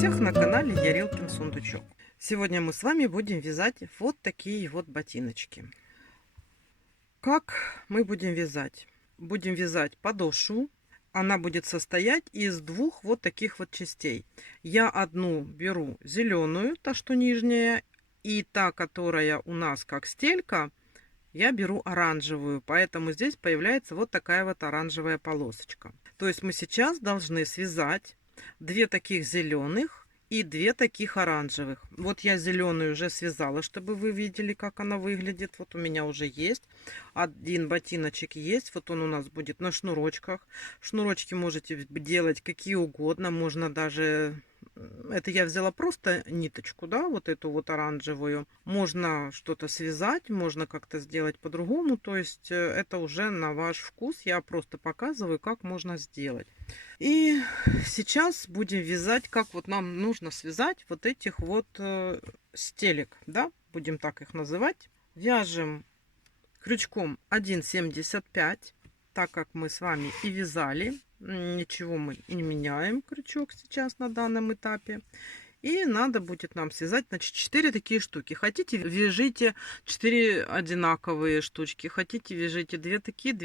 всех на канале Ярилкин Сундучок. Сегодня мы с вами будем вязать вот такие вот ботиночки. Как мы будем вязать? Будем вязать подошву. Она будет состоять из двух вот таких вот частей. Я одну беру зеленую, та что нижняя, и та, которая у нас как стелька, я беру оранжевую. Поэтому здесь появляется вот такая вот оранжевая полосочка. То есть мы сейчас должны связать две таких зеленых и две таких оранжевых. Вот я зеленую уже связала, чтобы вы видели, как она выглядит. Вот у меня уже есть один ботиночек есть. Вот он у нас будет на шнурочках. Шнурочки можете делать какие угодно. Можно даже... Это я взяла просто ниточку, да, вот эту вот оранжевую. Можно что-то связать, можно как-то сделать по-другому. То есть это уже на ваш вкус. Я просто показываю, как можно сделать. И сейчас будем вязать, как вот нам нужно связать вот этих вот стелек, да, будем так их называть. Вяжем крючком 1,75, так как мы с вами и вязали. Ничего мы не меняем крючок сейчас на данном этапе. И надо будет нам связать, значит, 4 такие штуки. Хотите, вяжите 4 одинаковые штучки. Хотите, вяжите 2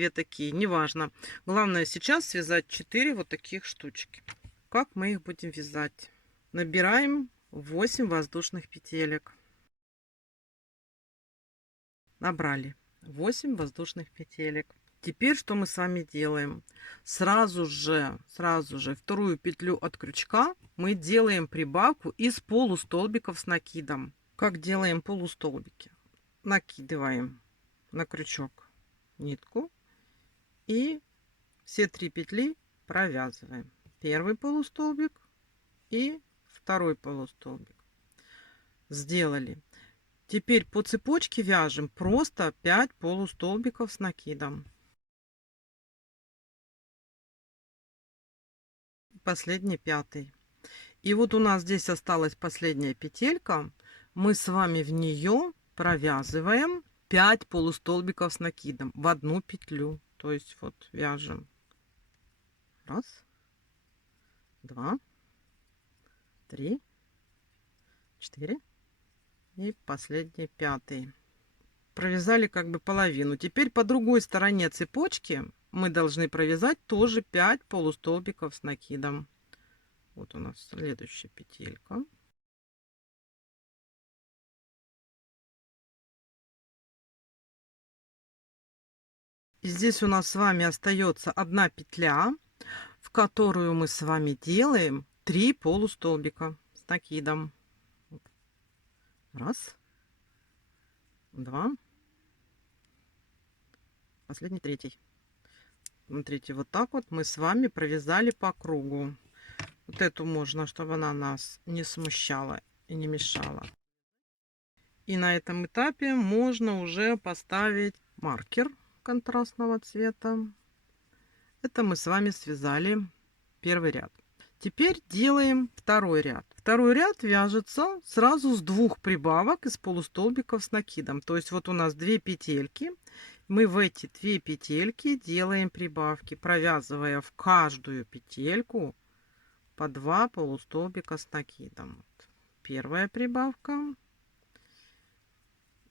такие, неважно. Главное сейчас связать 4 вот таких штучки. Как мы их будем вязать? Набираем 8 воздушных петелек. Набрали 8 воздушных петелек. Теперь что мы с вами делаем? Сразу же вторую петлю от крючка мы делаем прибавку из полустолбиков с накидом. Как делаем полустолбики? Накидываем на крючок нитку и все 3 петли провязываем. Первый полустолбик и второй полустолбик. Сделали. Теперь по цепочке вяжем просто 5 полустолбиков с накидом. Последний 5. И вот у нас здесь осталась последняя петелька. Мы с вами в нее провязываем 5 полустолбиков с накидом в одну петлю. То есть вот вяжем 1, 2, 3, 4 и последний 5. Провязали как бы половину. Теперь по другой стороне цепочки мы должны провязать тоже 5 полустолбиков с накидом. Вот у нас следующая петелька. И здесь у нас с вами остается одна петля, в которую мы с вами делаем 3 полустолбика с накидом. 1, 2, последний 3. Смотрите, вот так вот мы с вами провязали по кругу. Вот эту можно, чтобы она нас не смущала и не мешала. И на этом этапе можно уже поставить маркер контрастного цвета. Это мы с вами связали первый ряд. Теперь делаем второй ряд. Второй ряд вяжется сразу с 2 прибавок из полустолбиков с накидом. То есть вот у нас 2 петельки. Мы в эти 2 петельки делаем прибавки, провязывая в каждую петельку по 2 полустолбика с накидом. Первая прибавка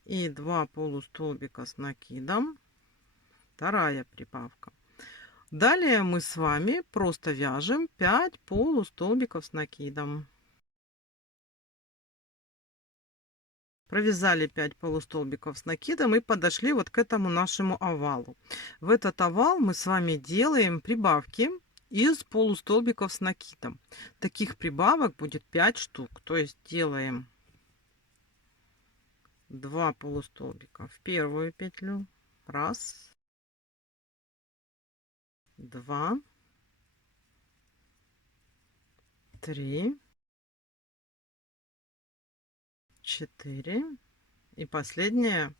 и 2 полустолбика с накидом. Вторая прибавка. Далее мы с вами просто вяжем 5 полустолбиков с накидом. Провязали 5 полустолбиков с накидом и подошли вот к этому нашему овалу. В этот овал мы с вами делаем прибавки из полустолбиков с накидом. Таких прибавок будет 5 штук. То есть делаем 2 полустолбика в первую петлю. 1, 2, 3, 4 и последняя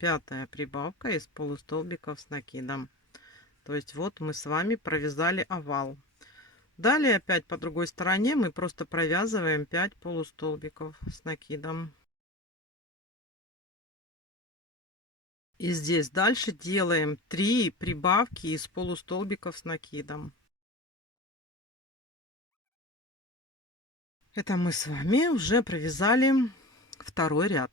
5-я прибавка из полустолбиков с накидом. То есть вот мы с вами провязали овал. Далее опять по другой стороне мы просто провязываем 5 полустолбиков с накидом. И здесь дальше делаем 3 прибавки из полустолбиков с накидом. Это мы с вами уже провязали второй ряд.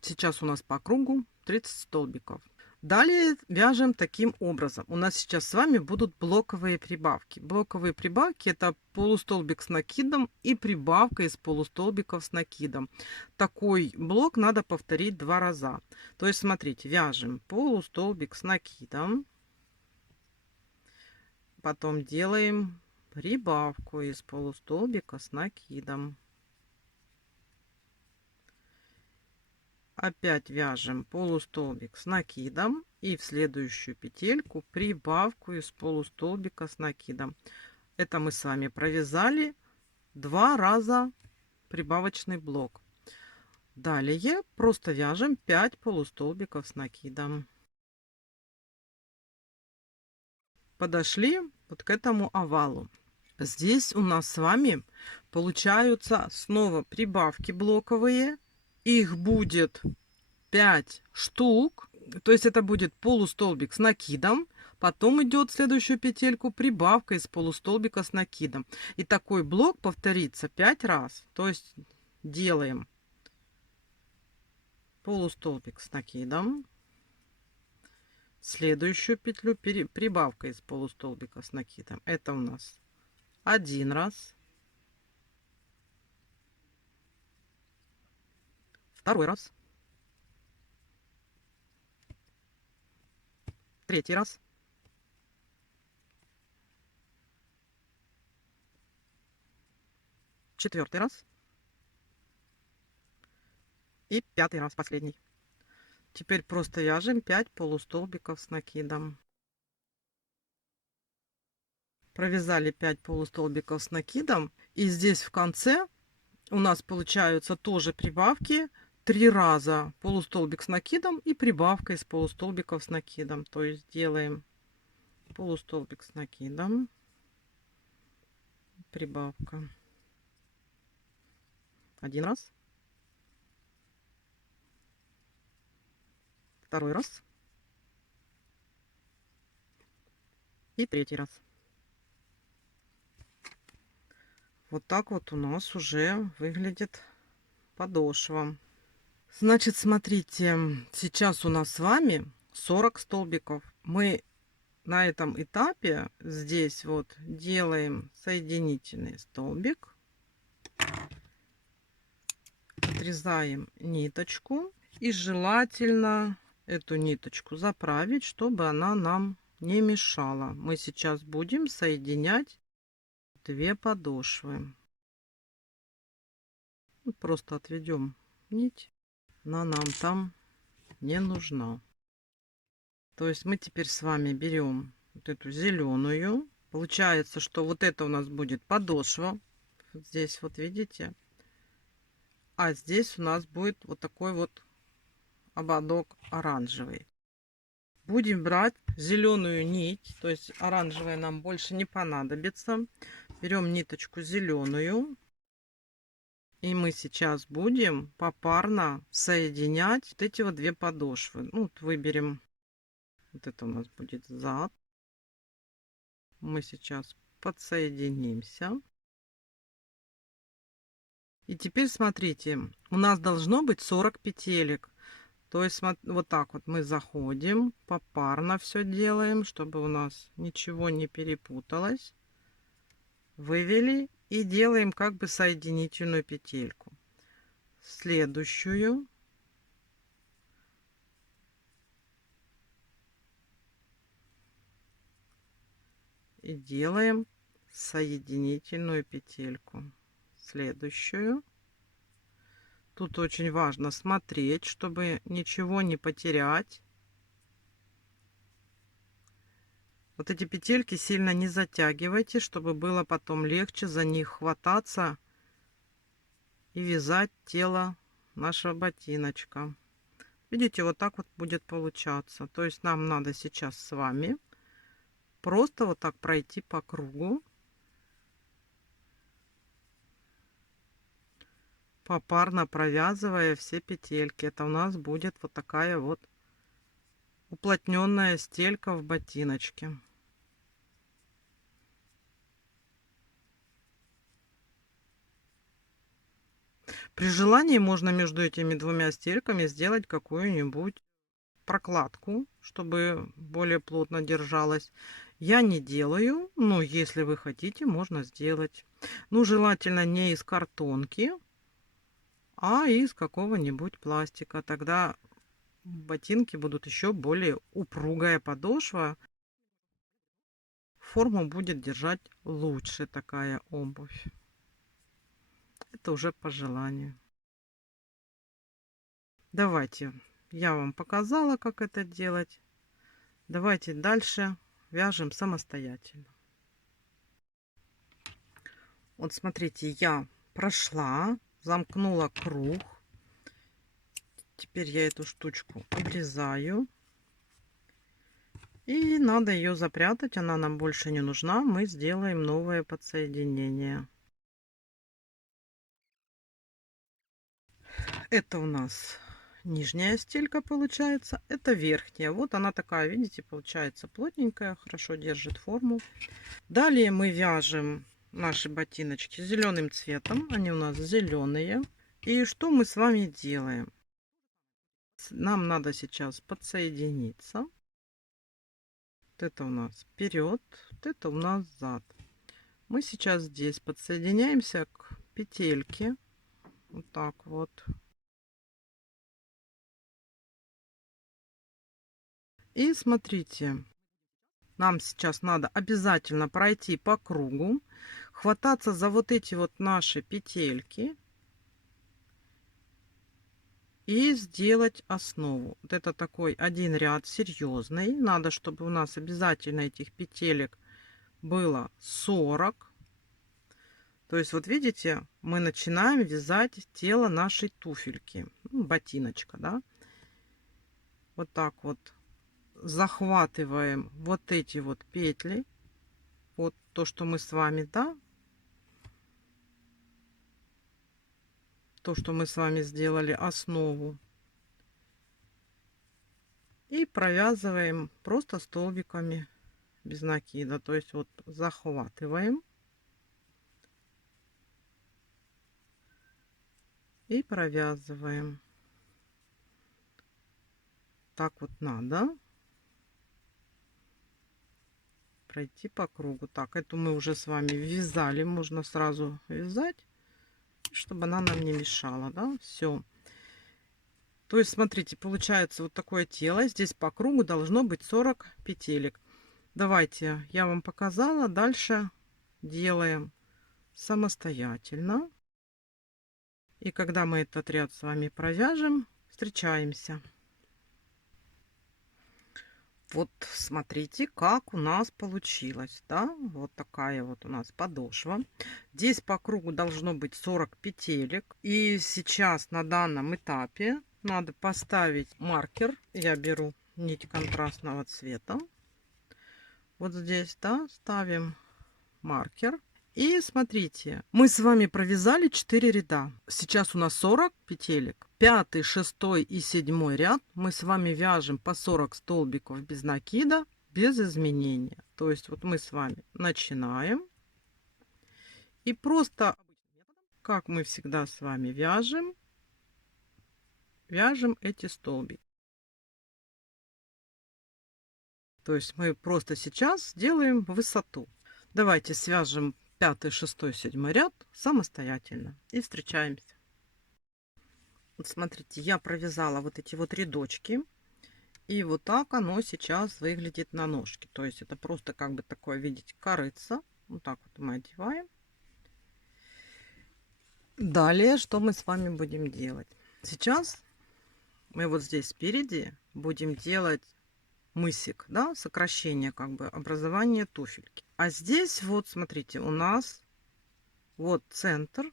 Сейчас у нас по кругу 30 столбиков. Далее вяжем таким образом. У нас сейчас с вами будут блоковые прибавки. Блоковые прибавки — это полустолбик с накидом и прибавка из полустолбиков с накидом. Такой блок надо повторить 2 раза. То есть смотрите, вяжем полустолбик с накидом, потом делаем прибавку из полустолбика с накидом. Опять вяжем полустолбик с накидом и в следующую петельку прибавку из полустолбика с накидом. Это мы с вами провязали 2 раза прибавочный блок. Далее просто вяжем 5 полустолбиков с накидом. Подошли вот к этому овалу. Здесь у нас с вами получаются снова прибавки блоковые. Их будет 5 штук. То есть это будет полустолбик с накидом. Потом идет в следующую петельку прибавка из полустолбика с накидом. И такой блок повторится 5 раз. То есть делаем полустолбик с накидом. Следующую петлю прибавка из полустолбика с накидом. Это у нас 1 раз. 2 раз. 3 раз. 4 раз. И 5 раз, последний. Теперь просто вяжем 5 полустолбиков с накидом. Провязали 5 полустолбиков с накидом. И здесь в конце у нас получаются тоже прибавки 3 раза. Полустолбик с накидом и прибавка из полустолбиков с накидом. То есть делаем полустолбик с накидом, прибавка 1 раз, 2 раз и 3 раз. Вот так вот у нас уже выглядит подошва. Значит, смотрите, сейчас у нас с вами 40 столбиков. Мы на этом этапе здесь вот делаем соединительный столбик, отрезаем ниточку и желательно эту ниточку заправить, чтобы она нам не мешала. Мы сейчас будем соединять 2 подошвы. Просто отведем нить, она нам там не нужна. То есть мы теперь с вами берем вот эту зеленую. Получается, что вот это у нас будет подошва. Вот здесь вот видите. А здесь у нас будет вот такой вот ободок оранжевый. Будем брать зеленую нить. То есть оранжевая нам больше не понадобится. Берем ниточку зеленую. И мы сейчас будем попарно соединять вот эти вот 2 подошвы. Ну, вот выберем. Вот это у нас будет зад. Мы сейчас подсоединимся. И теперь смотрите, у нас должно быть 40 петелек. То есть вот так вот мы заходим, попарно все делаем, чтобы у нас ничего не перепуталось. Вывели и делаем как бы соединительную петельку. Следующую. И делаем соединительную петельку. Следующую. Тут очень важно смотреть, чтобы ничего не потерять. Вот эти петельки сильно не затягивайте, чтобы было потом легче за них хвататься и вязать тело нашего ботиночка. Видите, вот так вот будет получаться. То есть нам надо сейчас с вами просто вот так пройти по кругу, попарно провязывая все петельки. Это у нас будет вот такая вот уплотненная стелька в ботиночке. При желании можно между этими двумя стельками сделать какую-нибудь прокладку, чтобы более плотно держалась. Я не делаю, но если вы хотите, можно сделать. Ну, желательно не из картонки, а из какого-нибудь пластика. Тогда ботинки будут еще более упругая подошва. Форму будет держать лучше такая обувь. Это уже по желанию. Давайте, я вам показала, как это делать. Давайте дальше вяжем самостоятельно. Вот смотрите, я прошла, замкнула круг. Теперь я эту штучку обрезаю. И надо ее запрятать, она нам больше не нужна. Мы сделаем новое подсоединение. Это у нас нижняя стелька получается, это верхняя. Вот она такая, видите, получается плотненькая, хорошо держит форму. Далее мы вяжем наши ботиночки зеленым цветом, они у нас зеленые. И что мы с вами делаем? Нам надо сейчас подсоединиться. Вот это у нас вперед, вот это у нас зад. Мы сейчас здесь подсоединяемся к петельке. Вот так вот. И смотрите, нам сейчас надо обязательно пройти по кругу, хвататься за вот эти вот наши петельки и сделать основу. Вот это такой один ряд серьезный. Надо, чтобы у нас обязательно этих петелек было 40. То есть вот видите, мы начинаем вязать тело нашей туфельки, ботиночка, да. Вот так вот захватываем вот эти вот петли, вот то, что мы с вами, да, то, что мы с вами сделали основу, и провязываем просто столбиками без накида. То есть вот захватываем и провязываем. Так вот надо пройти по кругу. Так, эту мы уже с вами вязали, можно сразу вязать, чтобы она нам не мешала, да, все. То есть смотрите, получается вот такое тело, здесь по кругу должно быть 40 петелек. Давайте, я вам показала, дальше делаем самостоятельно. И когда мы этот ряд с вами провяжем, встречаемся. Вот смотрите, как у нас получилось, да, вот такая вот у нас подошва. Здесь по кругу должно быть 40 петелек. И сейчас на данном этапе надо поставить маркер. Я беру нить контрастного цвета. Вот здесь, да, ставим маркер. И смотрите, мы с вами провязали 4 ряда. Сейчас у нас 40 петелек. 5, 6 и 7 ряд мы с вами вяжем по 40 столбиков без накида, без изменения. То есть вот мы с вами начинаем. И просто, как мы всегда с вами вяжем эти столбики. То есть мы просто сейчас делаем высоту. Давайте свяжем 5, 6, 7 ряд самостоятельно и встречаемся. Вот смотрите, я провязала вот эти вот рядочки. И вот так оно сейчас выглядит на ножке. То есть это просто как бы такое, видите, корыца. Вот так вот мы одеваем. Далее, что мы с вами будем делать? Сейчас мы вот здесь спереди будем делать мысик, да, сокращение, как бы образование туфельки. А здесь вот, смотрите, у нас вот центр.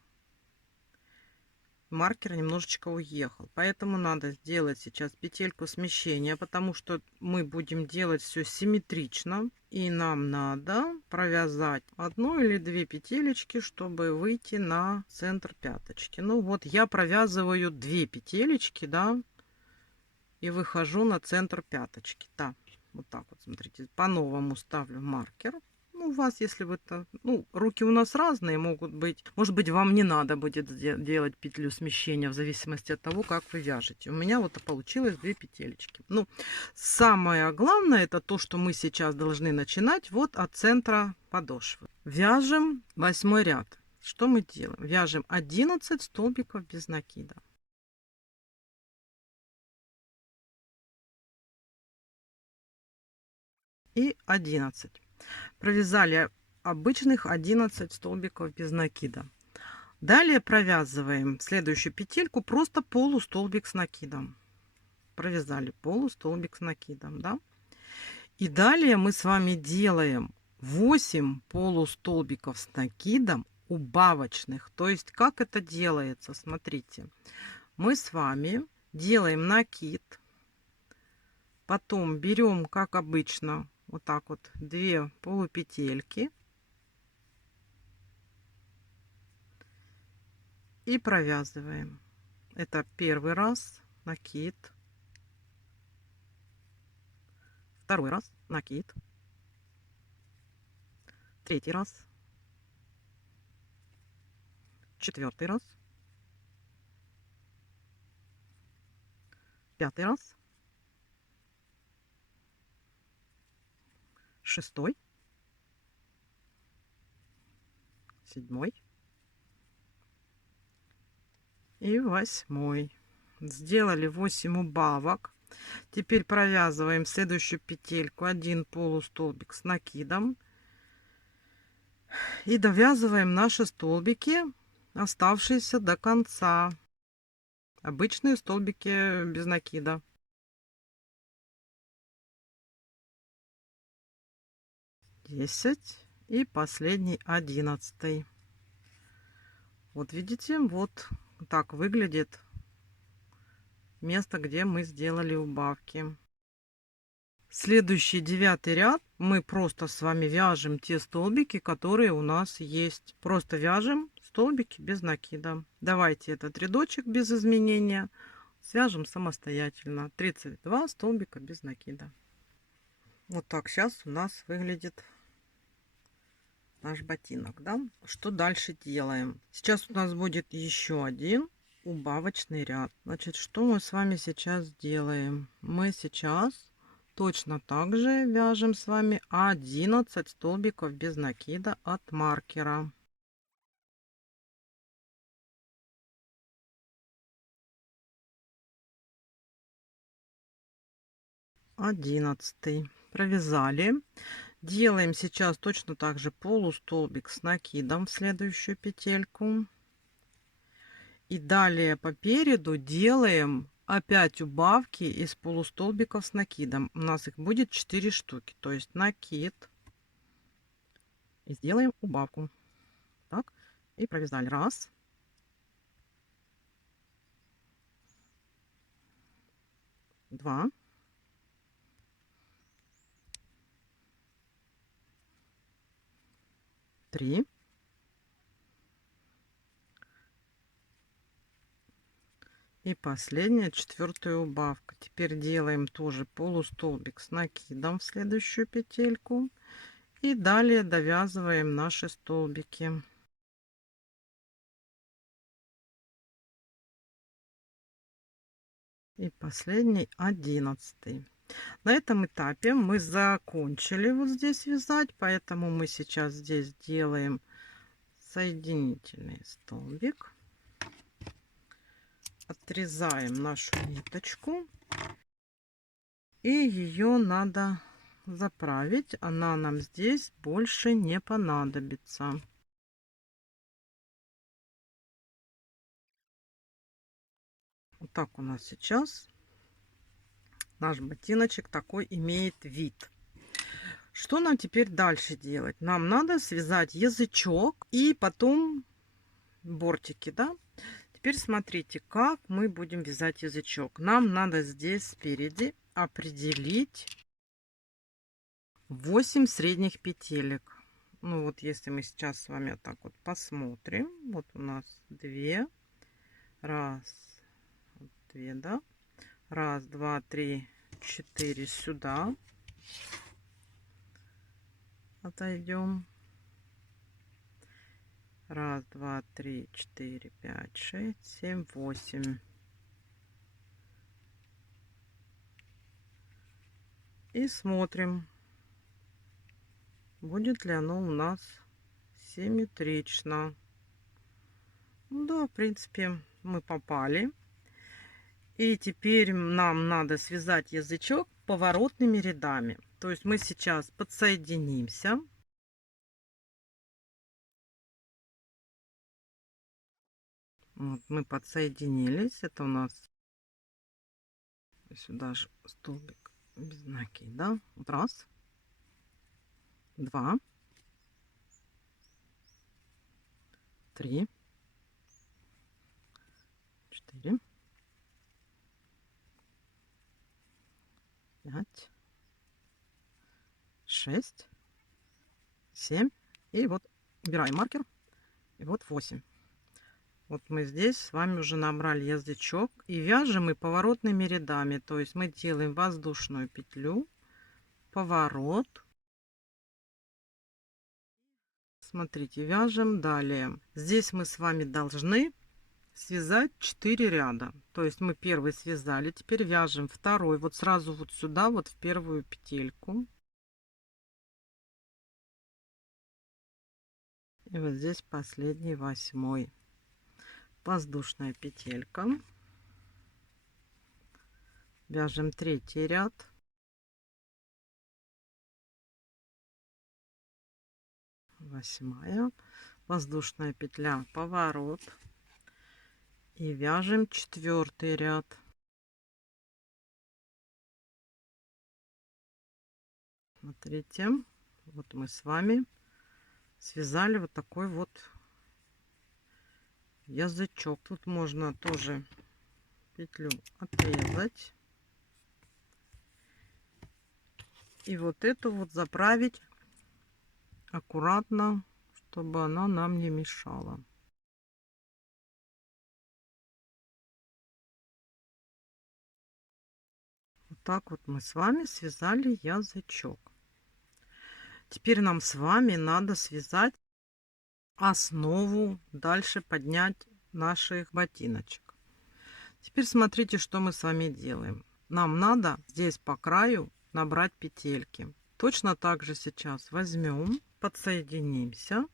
Маркер немножечко уехал, поэтому надо сделать сейчас петельку смещения, потому что мы будем делать все симметрично, и нам надо провязать одну или две петелечки, чтобы выйти на центр пяточки. Ну вот я провязываю 2 петелечки, да, и выхожу на центр пяточки. Да, вот так вот, смотрите, по-новому ставлю маркер. Ну у вас, если вы это, ну, руки у нас разные могут быть. Может быть, вам не надо будет делать петлю смещения в зависимости от того, как вы вяжете. У меня вот получилось 2 петелечки. Ну, самое главное, это то, что мы сейчас должны начинать вот от центра подошвы. Вяжем 8 ряд. Что мы делаем? Вяжем 11 столбиков без накида. И 11. Провязали обычных 11 столбиков без накида. Далее провязываем следующую петельку просто полустолбик с накидом. Провязали полустолбик с накидом, да? И далее мы с вами делаем 8 полустолбиков с накидом убавочных. То есть как это делается? Смотрите, мы с вами делаем накид, потом берем, как обычно, вот так вот 2 полупетельки и провязываем. Это первый раз накид, второй раз накид, третий раз, четвертый раз, пятый раз, шестой, седьмой и 8. Сделали 8 убавок. Теперь провязываем следующую петельку, 1 полустолбик с накидом и довязываем наши столбики, оставшиеся до конца. Обычные столбики без накида. 10 и последний 11. Вот видите, вот так выглядит место, где мы сделали убавки. Следующий 9 ряд мы просто с вами вяжем те столбики, которые у нас есть. Просто вяжем столбики без накида. Давайте этот рядочек без изменения свяжем самостоятельно. 32 столбика без накида. Вот так сейчас у нас выглядит наш ботинок, да? Что дальше делаем? Сейчас у нас будет еще один убавочный ряд. Значит, что мы с вами сейчас делаем? Мы сейчас точно так же вяжем с вами 11 столбиков без накида от маркера. Одиннадцатый. Провязали. Делаем сейчас точно так же полустолбик с накидом в следующую петельку. И далее по переду делаем опять убавки из полустолбиков с накидом. У нас их будет 4 штуки. То есть накид. И сделаем убавку. Так. И провязали. Раз. Два. Три. И последняя, 4-я убавка. Теперь делаем тоже полустолбик с накидом в следующую петельку. И далее довязываем наши столбики. И последний, 11-й. На этом этапе мы закончили вот здесь вязать, поэтому мы сейчас здесь делаем соединительный столбик. Отрезаем нашу ниточку. И ее надо заправить. Она нам здесь больше не понадобится. Вот так у нас сейчас наш ботиночек такой имеет вид. Что нам теперь дальше делать? Нам надо связать язычок и потом бортики, да? Теперь смотрите, как мы будем вязать язычок. Нам надо здесь спереди определить 8 средних петелек. Ну вот если мы сейчас с вами вот так вот посмотрим, вот у нас 2, раз, 2, да, раз, два, три, 4 сюда, отойдем. Раз, два, три, четыре, пять, шесть, семь, восемь. И смотрим, будет ли оно у нас симметрично. Да, в принципе, мы попали. И теперь нам надо связать язычок поворотными рядами. То есть мы сейчас подсоединимся. Вот мы подсоединились. Это у нас сюда же столбик без накида. Да? Вот раз, два, три, четыре, пять, шесть, семь. И вот убираем маркер. И вот 8. Вот мы здесь с вами уже набрали язычок. И вяжем мы поворотными рядами. То есть мы делаем воздушную петлю, поворот. Смотрите, вяжем далее. Здесь мы с вами должны связать 4 ряда. То есть мы первый связали, теперь вяжем второй. Вот сразу вот сюда, вот в первую петельку. И вот здесь последний 8. Воздушная петелька. Вяжем третий ряд. Восьмая. Воздушная петля, поворот. И вяжем четвертый ряд. Смотрите, вот мы с вами связали вот такой вот язычок. Тут можно тоже петлю отрезать и вот эту вот заправить аккуратно, чтобы она нам не мешала. Вот так вот мы с вами связали язычок. Теперь нам с вами надо связать основу, дальше поднять наших ботиночек. Теперь смотрите, что мы с вами делаем. Нам надо здесь по краю набрать петельки. Точно так же сейчас возьмем, подсоединимся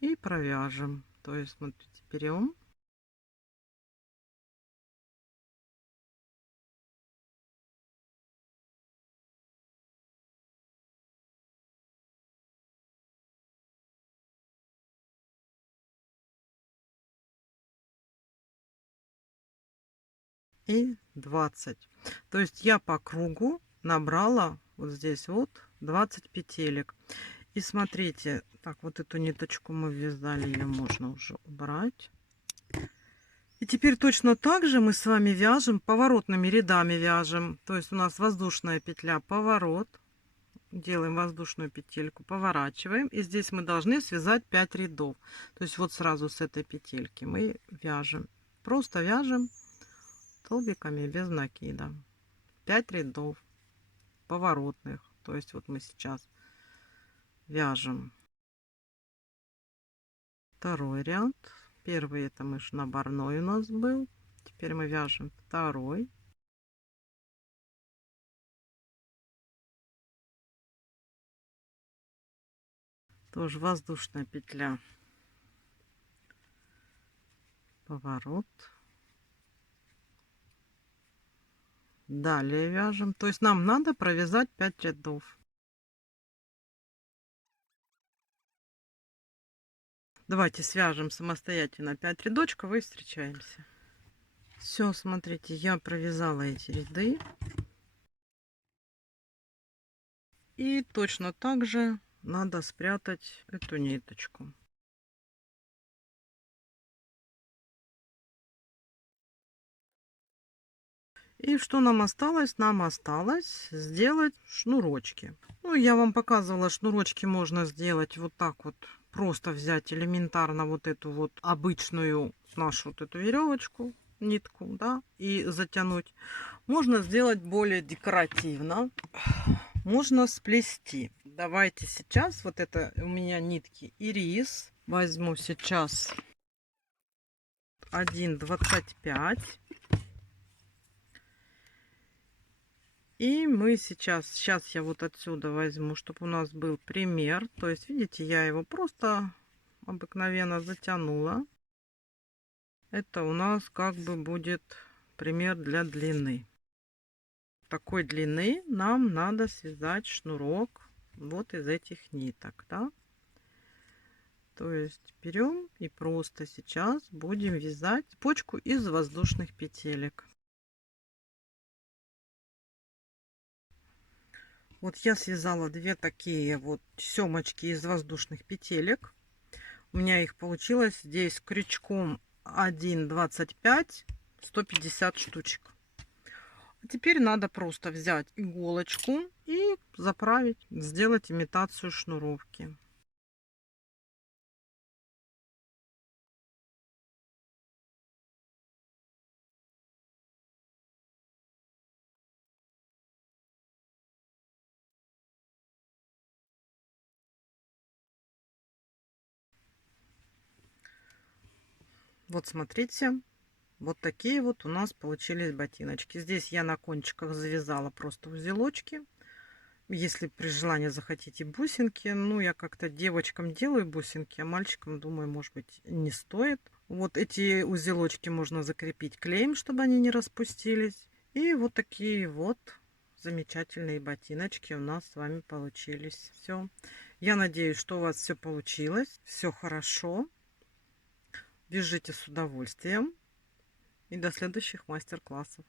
и провяжем. То есть смотрите, берем и 20. То есть я по кругу набрала вот здесь вот 20 петелек. И смотрите, так, вот эту ниточку мы ввязали, ее можно уже убрать. И теперь точно так же мы с вами вяжем, поворотными рядами вяжем. То есть у нас воздушная петля, поворот. Делаем воздушную петельку, поворачиваем. И здесь мы должны связать 5 рядов. То есть вот сразу с этой петельки мы вяжем. Просто вяжем столбиками без накида. 5 рядов поворотных. То есть вот мы сейчас вяжем второй ряд. Первый это мы наборной у нас был. Теперь мы вяжем второй. Тоже воздушная петля, поворот. Далее вяжем. То есть нам надо провязать 5 рядов. Давайте свяжем самостоятельно 5 рядочков и встречаемся. Все, смотрите, я провязала эти ряды. И точно так же надо спрятать эту ниточку. И что нам осталось? Нам осталось сделать шнурочки. Ну, я вам показывала, шнурочки можно сделать вот так вот. Просто взять элементарно вот эту вот обычную нашу вот эту веревочку, нитку, да, и затянуть. Можно сделать более декоративно. можно сплести. Давайте сейчас, вот это у меня нитки ирис. Возьму сейчас 1,25. И мы сейчас я вот отсюда возьму, чтобы у нас был пример. То есть, видите, я его просто обыкновенно затянула. Это у нас как бы будет пример для длины. Такой длины нам надо связать шнурок вот из этих ниток, да? То есть берем и просто сейчас будем вязать цепочку из воздушных петелек. Вот я связала две такие вот семочки из воздушных петелек. У меня их получилось здесь крючком 1,25, 150 штучек. А теперь надо просто взять иголочку и заправить, сделать имитацию шнуровки. Вот смотрите, вот такие вот у нас получились ботиночки. Здесь я на кончиках завязала просто узелочки. Если при желании захотите бусинки, ну я как-то девочкам делаю бусинки, а мальчикам, думаю, может быть, не стоит. Вот эти узелочки можно закрепить клеем, чтобы они не распустились. И вот такие вот замечательные ботиночки у нас с вами получились. Все. Я надеюсь, что у вас все получилось, все хорошо. Вяжите с удовольствием. И до следующих мастер-классов.